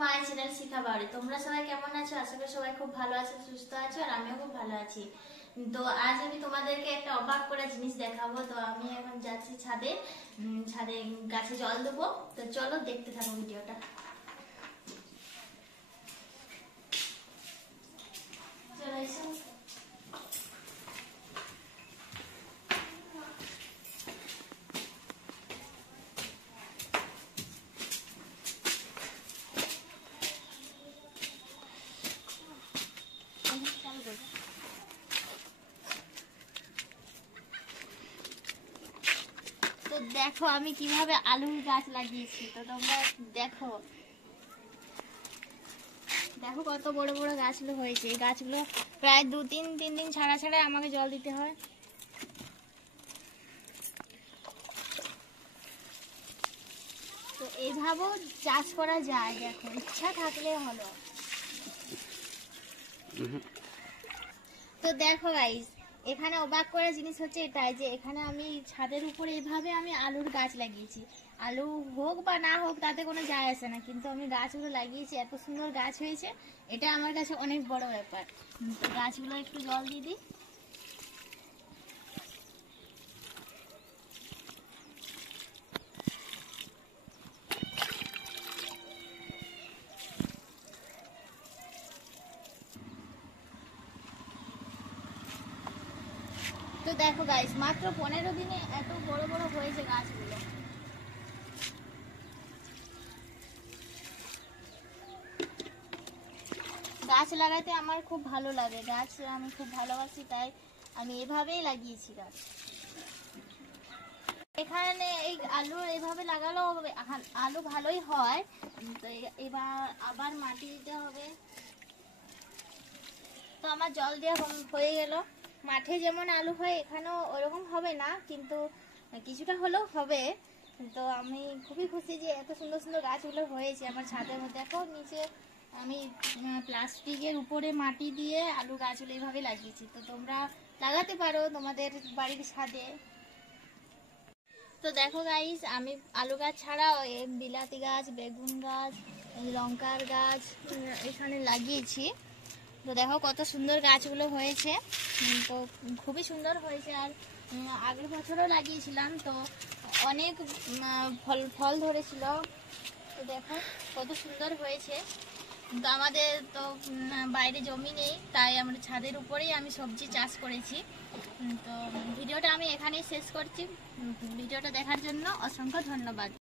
My channel শিখা বাড়ি। তোমরা সবাই কেমন আছো? আশা করি সবাই খুব ভালো আছো, সুস্থ আছো, আর আমিও খুব ভালো আছি। তো আজ আমি তোমাদেরকে একটা অবাক করা জিনিস দেখাবো। তো আমি এখন যাচ্ছি ছাদে, ছাদে গাছে জল দেবো। তো চলো দেখতে থাকো ভিডিওটা। চলো এসো। তো দেখো আমি কিভাবে আলুর গাছ লাগিয়েছি। তো তোমরা দেখো দেখো কত বড় বড় গাছগুলো হয়েছে। এই গাছগুলো প্রায় 2-3 দিন ছাড়া ছাড়া আমাকে জল দিতে হয়। তো এইভাবেও চাষ করা যায়, দেখো ইচ্ছা থাকলে হলো। তো দেখো গাইস, এখানে অবাক করা জিনিস হচ্ছে এটাই যে এখানে আমি ছাদের উপরে এইভাবে আমি আলুর গাছ লাগিয়েছি। আলু হোক বা না হোক তাতে কোনো যায় আসে না, কিন্তু আমি গাছগুলো লাগিয়েছি, এত সুন্দর গাছ হয়েছে, এটা আমার কাছে অনেক বড় ব্যাপার। তো গাছগুলো একটু জল দিয়ে দিই। তো দেখো গাইস, মাত্র 15 দিনে এত বড় বড় হয়েছে গাছগুলো। গাছ লাগাতে আমার খুব ভালো লাগে, গাছ আমি খুব ভালোবাসি, তাই আমি এভাবেই লাগিয়েছি গাছ। এখানে এই আলু এভাবে লাগালেও আলু ভালোই হয়। তো এবার আবার মাটি দিতে হবে। তো আমার জল দেওয়া হয়ে গেল। মাঠে যেমন আলু হয় এখানেও ওরকম হবে না, কিন্তু কিছুটা হলেও হবে। তো আমি খুবই খুশি যে এত সুন্দর সুন্দর গাছগুলো হয়েছে আমার ছাদের মধ্যে। দেখো নিচে আমি প্লাস্টিকের উপরে মাটি দিয়ে আলু গাছগুলো এইভাবে লাগিয়েছি। তো তোমরা লাগাতে পারো তোমাদের বাড়ির ছাদে। তো দেখো গাইস, আমি আলু গাছ ছাড়াও বিলাতি গাছ, বেগুন গাছ, লঙ্কার গাছ এখানে লাগিয়েছি। তো দেখো কত সুন্দর গাছগুলো হয়েছে। তো খুবই সুন্দর হয়েছে। আর আগের বছরও লাগিয়েছিলাম, তো অনেক ফল ধরেছিল। তো দেখো কত সুন্দর হয়েছে। তো আমাদের তো বাইরে জমি নেই, তাই আমরা ছাদের উপরেই আমি সবজি চাষ করেছি। তো ভিডিওটা আমি এখানেই শেষ করছি। ভিডিওটা দেখার জন্য অসংখ্য ধন্যবাদ।